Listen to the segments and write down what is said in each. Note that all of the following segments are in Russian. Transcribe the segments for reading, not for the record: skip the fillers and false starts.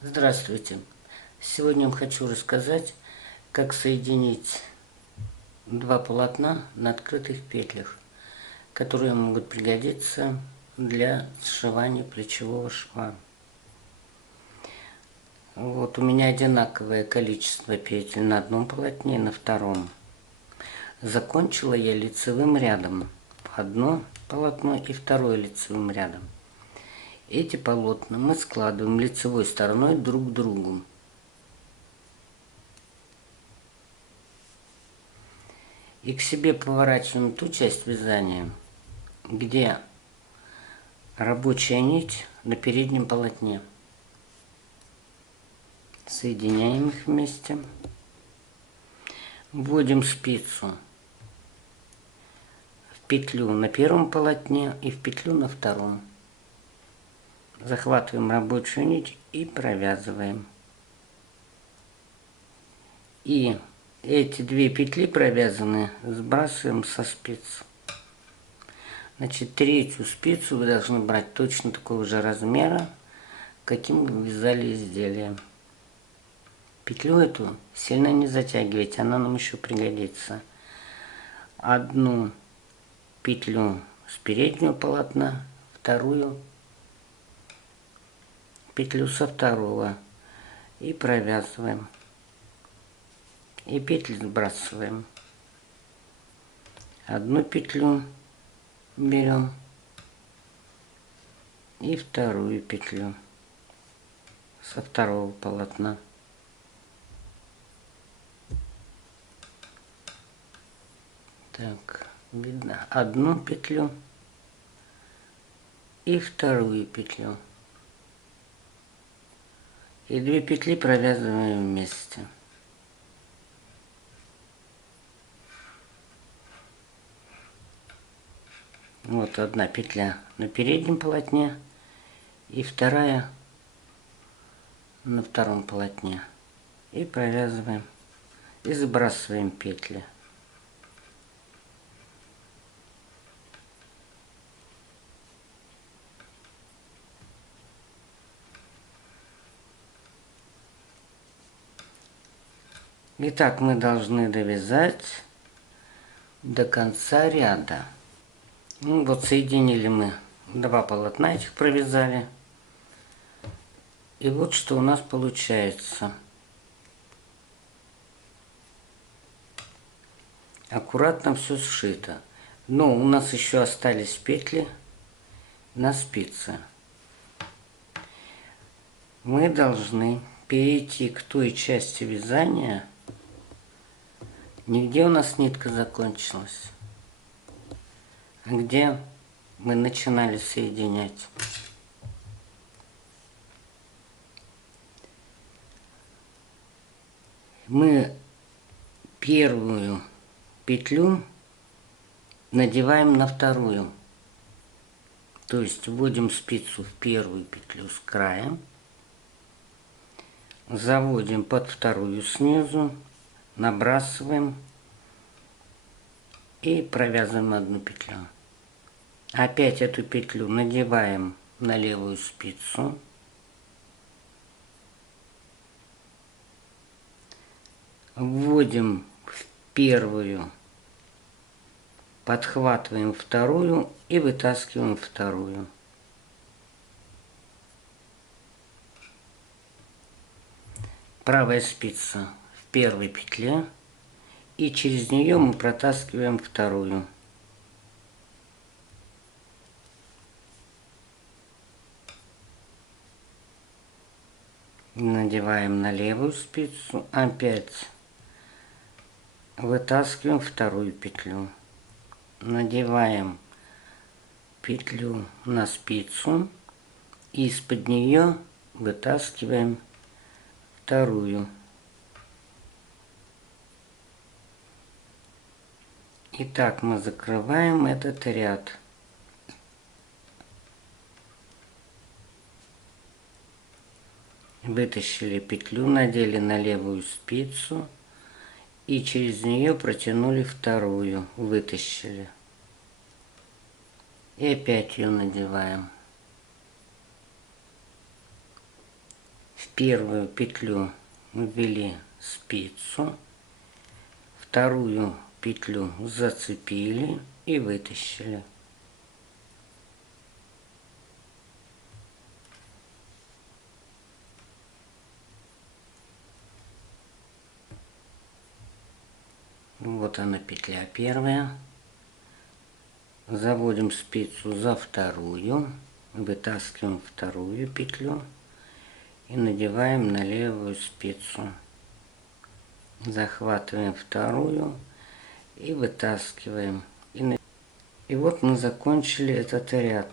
Здравствуйте! Сегодня я вам хочу рассказать, как соединить два полотна на открытых петлях, которые могут пригодиться для сшивания плечевого шва. Вот у меня одинаковое количество петель на одном полотне и на втором. Закончила я лицевым рядом одно полотно и второе лицевым рядом. Эти полотна мы складываем лицевой стороной друг к другу. И к себе поворачиваем ту часть вязания, где рабочая нить на переднем полотне. Соединяем их вместе. Вводим спицу в петлю на первом полотне и в петлю на втором. Захватываем рабочую нить и провязываем. И эти две петли провязанные сбрасываем со спиц. Значит, третью спицу вы должны брать точно такого же размера, каким вы вязали изделие. Петлю эту сильно не затягивайте, она нам еще пригодится. Одну петлю с переднего полотна, вторую петлю со второго и провязываем. И петли сбрасываем. Одну петлю берем и вторую петлю со второго полотна. Так, видно одну петлю и вторую петлю. И две петли провязываем вместе. Вот одна петля на переднем полотне и вторая на втором полотне. И провязываем и сбрасываем петли. Итак, мы должны довязать до конца ряда. Ну, вот соединили мы два полотна этих, провязали. И вот что у нас получается. Аккуратно все сшито. Но у нас еще остались петли на спице. Мы должны перейти к той части вязания, нигде у нас нитка закончилась, а где мы начинали соединять. Мы первую петлю надеваем на вторую, то есть вводим спицу в первую петлю с края, заводим под вторую снизу, набрасываем и провязываем одну петлю. Опять эту петлю надеваем на левую спицу, вводим в первую, подхватываем вторую и вытаскиваем вторую. Правая спица в первой петле, и через нее мы протаскиваем вторую. Надеваем на левую спицу, опять вытаскиваем вторую петлю. Надеваем петлю на спицу и из-под нее вытаскиваем вторую. И так мы закрываем этот ряд. Вытащили петлю, надели на левую спицу и через нее протянули вторую, вытащили. И опять ее надеваем. В первую петлю ввели спицу, вторую петлю зацепили и вытащили. Вот она, петля первая. Заводим спицу за вторую, вытаскиваем вторую петлю и надеваем на левую спицу. Захватываем вторую и вытаскиваем. И вот мы закончили этот ряд.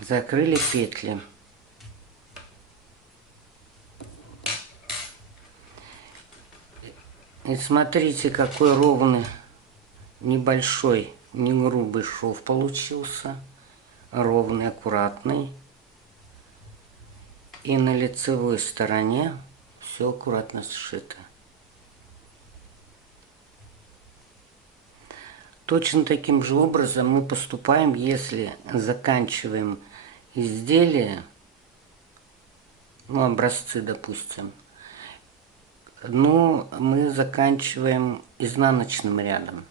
Закрыли петли. И смотрите, какой ровный, небольшой, не грубый шов получился. Ровный, аккуратный. И на лицевой стороне все аккуратно сшито. Точно таким же образом мы поступаем, если заканчиваем изделие, ну, образцы, допустим, но мы заканчиваем изнаночным рядом.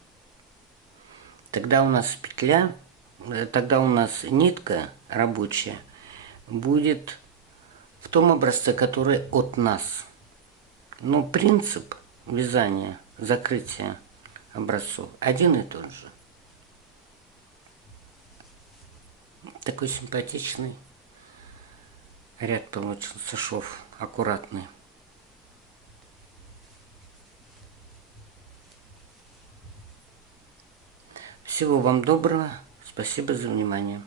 Тогда у нас петля, тогда у нас нитка рабочая будет в том образце, который от нас. Но принцип вязания, закрытия образцов один и тот же. Такой симпатичный ряд получился, шов аккуратный. Всего вам доброго. Спасибо за внимание.